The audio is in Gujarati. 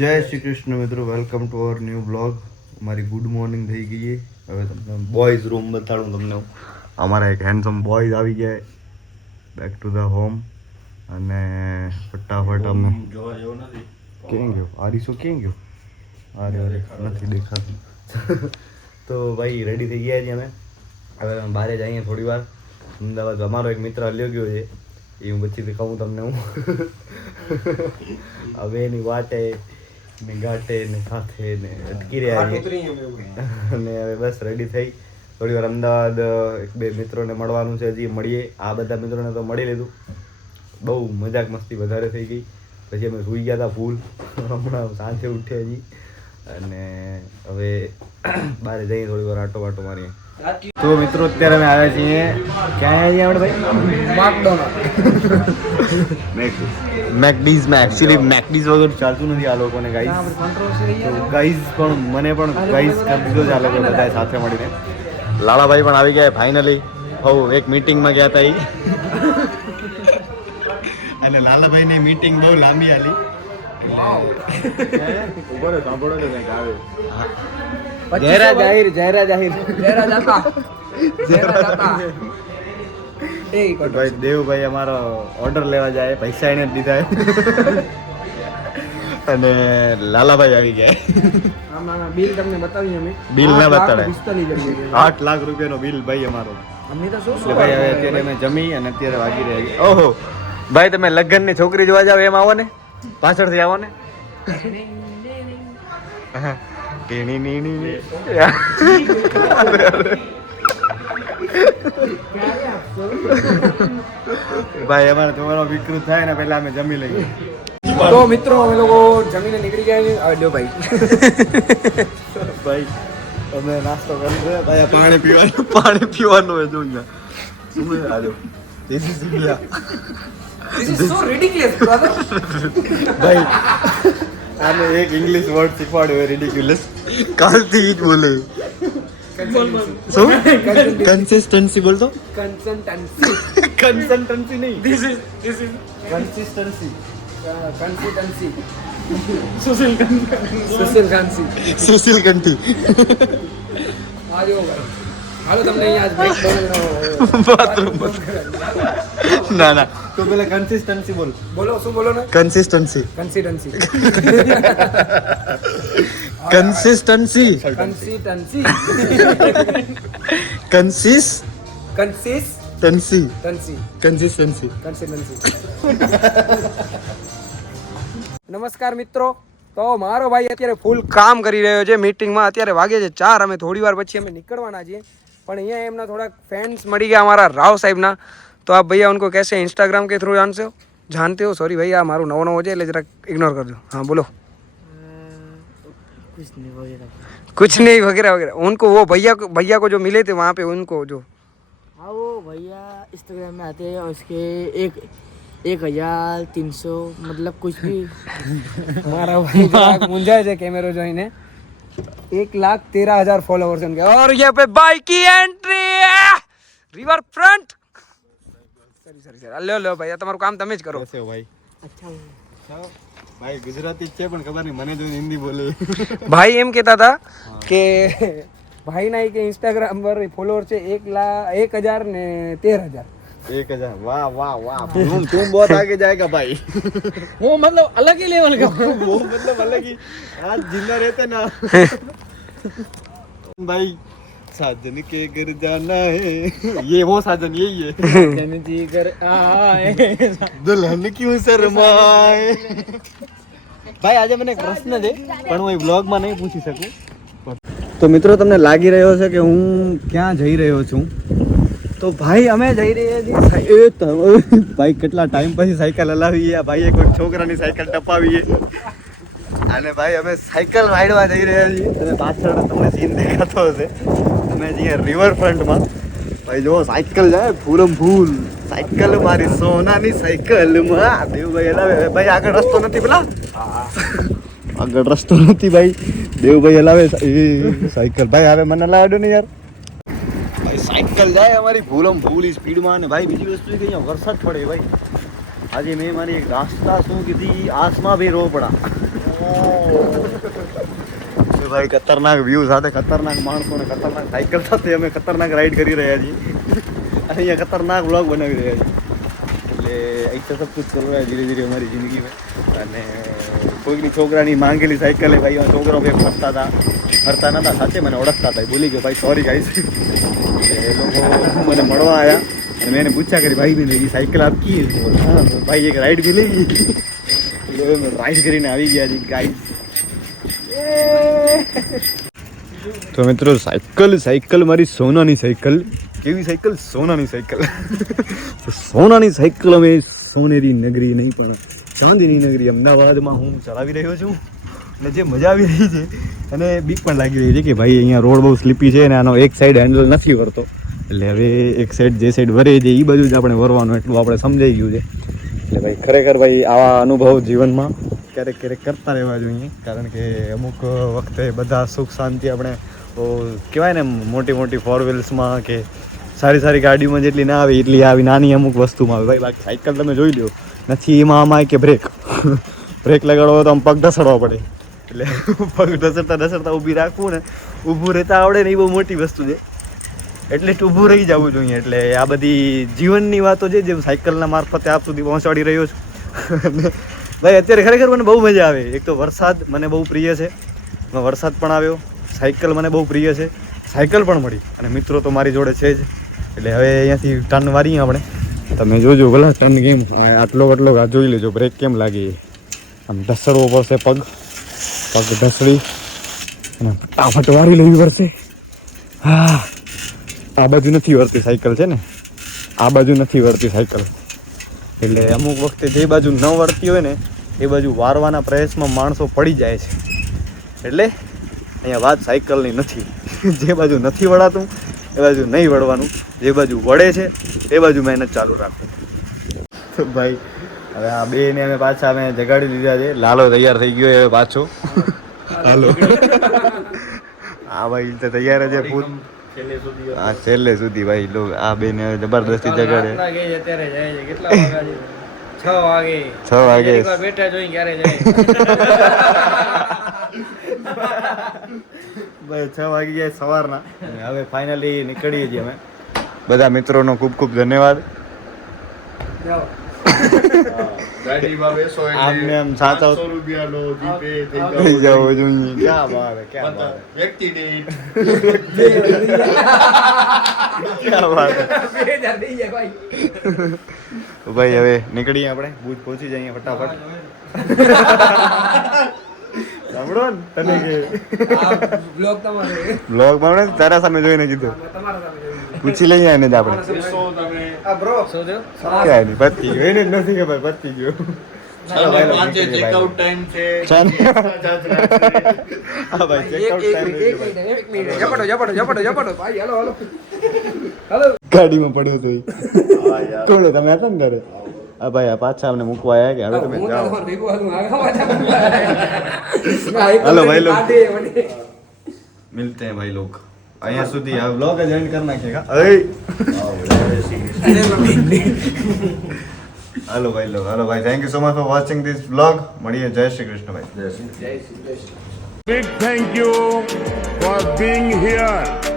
જય શ્રી કૃષ્ણ મિત્રો, welcome to our new blog. અમારી ગુડ મોર્નિંગ થઈ ગઈ. હવે તમને બોયઝ રૂમ બતાડું તમને હું. અમારા એક હેન્ડસમ બોયઝ આવી ગયા બેક ટુ ધ હોમ. અને ફટાફટ અમે ક્યાં ગયો આરીસો ક્યાં ગયો? અરે નથી દેખાતું. તો ભાઈ રેડી થઈ ગયા છીએ અમે. હવે અમે બહાર જઈએ થોડી વાર. અમદાવાદ અમારો એક મિત્ર હલ્યો ગયો છે, એ હું પછીથી કહું તમને હું. હવે એની વાટે ને ઘાટે ને સાથે ને અટકી રહ્યા છીએ. અને હવે બસ રેડી થઈ થોડી વાર અમદાવાદ એક બે મિત્રોને મળવાનું છે. હજી મળીએ. આ બધા મિત્રોને તો મળી લીધું. બહુ મજાક મસ્તી વધારે થઈ ગઈ. પછી અમે સૂઈ ગયા હતા ફૂલ. હમણાં સાંજે ઉઠ્યા હજી. અને હવે બહાર જઈએ થોડી વાર આટો વાટો મારીએ. તો મિત્રો અત્યારે અમે આવ્યા છીએ ક્યાં આવ્યા ભાઈ? મેકડીઝ માં. એકચ્યુઅલી મેકડીઝ વગર ચાલતું નથી આ લોકોને ગાઈઝ. ગાઈઝ પણ મને પણ ગાઈઝ કરી દીધો છે આ લોકો બધા સાથે મળીને. લાલાભાઈ પણ આવી ગયા ફાઇનલી. હવ એક મીટિંગમાં ગયા હતા એ. અને લાલાભાઈની મીટિંગ બહુ લાંબી હાલી. ઉપર સાંભળો ને કંઈક આવે. જયરા જાહેર. ભાઈ દેવભાઈ અમારો ઓર્ડર લેવા જાય, પૈસા એને જ દીધા. અને લાલાભાઈ આવી ગયા. બિલ તમને બતાવી અમે. બિલ ના બતાડે. 8 લાખ રૂપિયાનો બિલ ભાઈ અમારો. એટલે ભાઈ હવે અત્યારે અમે જમી અને અત્યારે વાગી રહ્યા. ઓહો ભાઈ, તમે લગ્ન ની છોકરી જોવા જાવ એમ આવો ને, પાછળથી આવો ને. ભાઈ અમારે તમારો વિકૃત થાય ને પહેલા અમે જમી લઈએ. તો મિત્રો અમે લોકો જમીને નીકળી ગયા. લ્યો ભાઈ. ભાઈ અમે નાસ્તો કરી દે. ભાઈ પાણી પીવાનું હોય જો અહીંયા. શું આજો દેશી સિંગલા. This is so ridiculous, brother. ભાઈ આને એક ઇંગ્લિશ વર્ડ શીખવાડ્યો રિડિક્યુલસ. કાલથી જ બોલે. શું કન્સિસ્ટન્સી બોલતો? કન્સિસ્ટન્સી નહીં. This is consistency. સુશીલ કંઠી. હાલો તમને અહીંયા બાથરૂમ. ના તો પેલા કન્સિસ્ટન્સી બોલ. બોલો શું બોલો ને? કન્સિસ્ટન્સી. કન્સિસ્ટન્સી. નમસ્કાર મિત્રો. તો મારો ભાઈ અત્યારે ફૂલ કામ કરી રહ્યો છે મીટિંગમાં. અત્યારે વાગે છે 4. અમે થોડી વાર પછી અમે નીકળવાના છીએ. પણ અહીંયા એમના થોડાક ફેન્સ મળી ગયા हमारा राव साहब ना. तो आप भैया उनको कैसे इंस्टाग्राम के थ्रू जानते हो? सॉरी भैया मारू नवो है એટલે જરા ઇગ્નોર કરજો. हाँ बोलो. कुछ नहीं वगैरह. उनको वो भैया को जो मिले थे वहाँ पे उनको जो. हाँ वो भैया इंस्टाग्राम में आते हैं. उसके 1300 मतलब कुछ भी. મારા ભાઈ જરાક મુંજાય છે કેમેરો જોઈને. 1,13,000 फॉलोवर्स उनके. और ये पे बाइक की एंट्री रिवर फ्रंट. સરી લો ભાઈ, તમારું કામ તમે જ કરો. ભાઈ ભાઈ ગુજરાતી જ છે પણ ખબર નહીં મને જોઈને હિન્દી બોલે. ભાઈ એમ કહેતા હતા કે ભાઈ ના કે ઇન્સ્ટાગ્રામ પર ફોલોવર છે 1,00,000 ને 13,000. 1,000. वाह वाह वाह. तुम बहुत आगे जाएगा भाई. वो मतलब अलग ही लेवल का. वो मतलब अलग ही. आज जिंदा रहते ना भाई. साजन के घर जाना है. ये वो साजन यही है. जन जी घर आए दुल्हन क्यों शर्माए. ભાઈ આજે મને એક પ્રશ્ન છે પણ હું એ વ્લોગમાં નહીં પૂછી શકું. તો મિત્રો તમને લાગી રહ્યો છે કે હું ક્યાં જઈ રહ્યો છું? તો ભાઈ અમે જઈ રહ્યા છીએ. ભાઈ કેટલા ટાઈમ પછી સાયકલ હલાવીએ. ભાઈએ કોઈ છોકરાની સાયકલ ટપાવીએ. અને ભાઈ અમે સાયકલ વાળવા જઈ રહ્યા છીએ. અને પાછળ તમને સીન દેખાતો હશે. અમે જઈએ રિવરફ્રન્ટમાં. ભાઈ જો સાયકલ જાય ફૂલમ ફૂલ. સાયકલ મારી સોનાની સાયકલમાં. દેવભાઈ હલાવે. ભાઈ આગળ રસ્તો નથી પેલા. આગળ રસ્તો નથી ભાઈ. દેવભાઈ હલાવે સાયકલ. ભાઈ હવે મને હલાવડો ને યાર. ભાઈ સાયકલ જાય અમારી ફૂલમ ફૂલ સ્પીડમાં. અને ભાઈ બીજી વસ્તુ કે અહીંયા વરસાદ પડે ભાઈ. આજે મેં મારી એક રાસ્તા શું કીધી આસમાં ભી રો પડા. ભાઈ ખતરનાક વ્યૂ સાથે ખતરનાક માણસો અને ખતરનાક સાયકલ સાથે અમે ખતરનાક રાઈડ કરી રહ્યા છીએ અને અહીંયા ખતરનાક વ્લોગ બનાવી રહ્યા છીએ એટલે ऐसा सब कुछ चल रहा है धीरे धीरे हमारी जिंदगी में અને કોઈની છોકરાની માંગેલી સાયકલ ભાઈ એમાં છોકરો ભાઈ ફરતા નતા સાચે મને ઓળખતા હતા ભૂલી ગયો ભાઈ સોરી ગાઈસ એ લોકો મને મળવા આવ્યા અને મેં એને પૂછ્યા કરી ભાઈ મેં એ સાયકલ આપકી હા ભાઈ એક રાઈડ भी લેગી એટલે મેં રાઈડ કરીને આવી ગયા છે ગાઈસ તો મિત્રો સાયકલ મારી સોનાની સાયકલ કેવી સાયકલ સોનાની સાયકલ સોનાની સાયકલ અમે સોનેરી નગરી નહીં પણ ચાંદીની નગરી અમદાવાદમાં હું ચલાવી રહ્યો છું અને જે મજા આવી રહી છે અને બીક પણ લાગી રહી છે કે ભાઈ અહીંયા રોડ બહુ સ્લીપી છે અને આનો એક સાઈડ હેન્ડલ નથી વરતો એટલે હવે એક સાઈડ જે સાઈડ વરે છે એ બાજુ જ આપણે વરવાનું એટલું આપણે સમજાઈ ગયું છે એટલે ભાઈ ખરેખર ભાઈ આવા અનુભવ જીવનમાં ક્યારેક ક્યારેક કરતા રહેવા જોઈએ કારણ કે અમુક વખતે બધા સુખ શાંતિ આપણે કહેવાય ને મોટી મોટી ફોર વ્હીલ્સમાં કે સારી ગાડીમાં જેટલી ના આવે એટલી આવી નાની અમુક વસ્તુમાં આવે ભાઈ બાકી સાયકલ તમે જોઈ લો નથી એમાં આમાં કે બ્રેક લગાડવો તો આમ પગ ઢસડવા પડે એટલે પગ ઢસડતા ઊભી રાખવું ને ઊભું રહેતા આવડે ને એ બહુ મોટી વસ્તુ છે એટલે ઊભું રહી જવું જોઈએ એટલે આ બધી જીવનની વાતો છે જે સાયકલના મારફતે આપ સુધી પહોંચાડી રહ્યો છું ભાઈ અત્યારે ખરેખર મને બહુ મજા આવે એક તો વરસાદ મને બહુ પ્રિય છે વરસાદ પણ આવ્યો સાયકલ મને બહુ પ્રિય છે સાયકલ પણ મળી અને મિત્રો તો મારી જોડે છે જ એટલે હવે અહીંયાથી ટર્ન વારીએ આપણે તમે જોજો ભલા ટર્ન કેમ આટલો આ જોઈ લેજો બ્રેક કેમ લાગી આમ ઢસડવો પડશે પગ ઢસડી અને ફટાફટ વારી લેવી પડશે હા આ બાજુ નથી વળતી સાયકલ છે ને આ બાજુ નથી વળતી સાયકલ એટલે અમુક વખતે જે બાજુ ન વળતી હોય ને એ બાજુ વારવાના પ્રયાસમાં માણસો પડી જાય છે એટલે અહીંયા વાત સાયકલની નથી જે બાજુ નથી વળાતું એ બાજુ નહીં વળવાનું જે બાજુ વળે છે એ બાજુ મહેનત ચાલુ રાખવું તો ભાઈ હવે આ બેને અમે પાછા અમે જગાડી દીધા છે લાલો તૈયાર થઈ ગયો હવે પાછો હાલો હા ભાઈ તો તૈયાર છે ફૂલ હા છેલ્લે સુધી ભાઈ લો આ બેને જબરદસ્તી જગાડે અત્યારે જાય છે કેટલા વાગ્યા છે 6 વાગે બેઠા જોઈ ક્યારે જાય ભાઈ 6 વાગી ગયા સવારના હવે ફાઇનલી નીકળીએ છીએ અમે બધા મિત્રોનો ખૂબ ધન્યવાદ ગાડીમાં બેસો આમને આમ 700 રૂપિયાનો જીપે થઈ જવો જોઈએ ક્યાં વાત વ્યક્તિ દીઠ ક્યાં વાત ભાઈ હવે નીકળીએ આપણે ભુજ પહોંચી જઈએ ફટાફટ સાંભળો ને તને કે બ્લોગ માં તારા સામે જોઈને કીધું પૂછી લઈએ એને જ આપણે બેસો તમે ક્યાં નહીં પતી ગયો એને જ નથી ખબર પતી ગયો ચાલો ભાઈ પાંચે ચેકઆઉટ ટાઈમ છે ચાલો હા ભાઈ ચેકઆઉટ ટાઈમ ગાડીમાં પડ્યો તો કોણે તમે હતા ને ઘરે હા ભાઈ આ પાછા અમને મૂકવા આવ્યા કે હવે તમે જાઓ हेलो भाई लोग मिलते हैं भाई लोग અહીંયા સુધી આ વ્લોગ જ એન્ડ કરી નાખીએगा हेलो भाई लोग हेलो भाई thank you so much for watching this vlog મળીએ જય શ્રી કૃષ્ણ ભાઈ Big thank you for being here.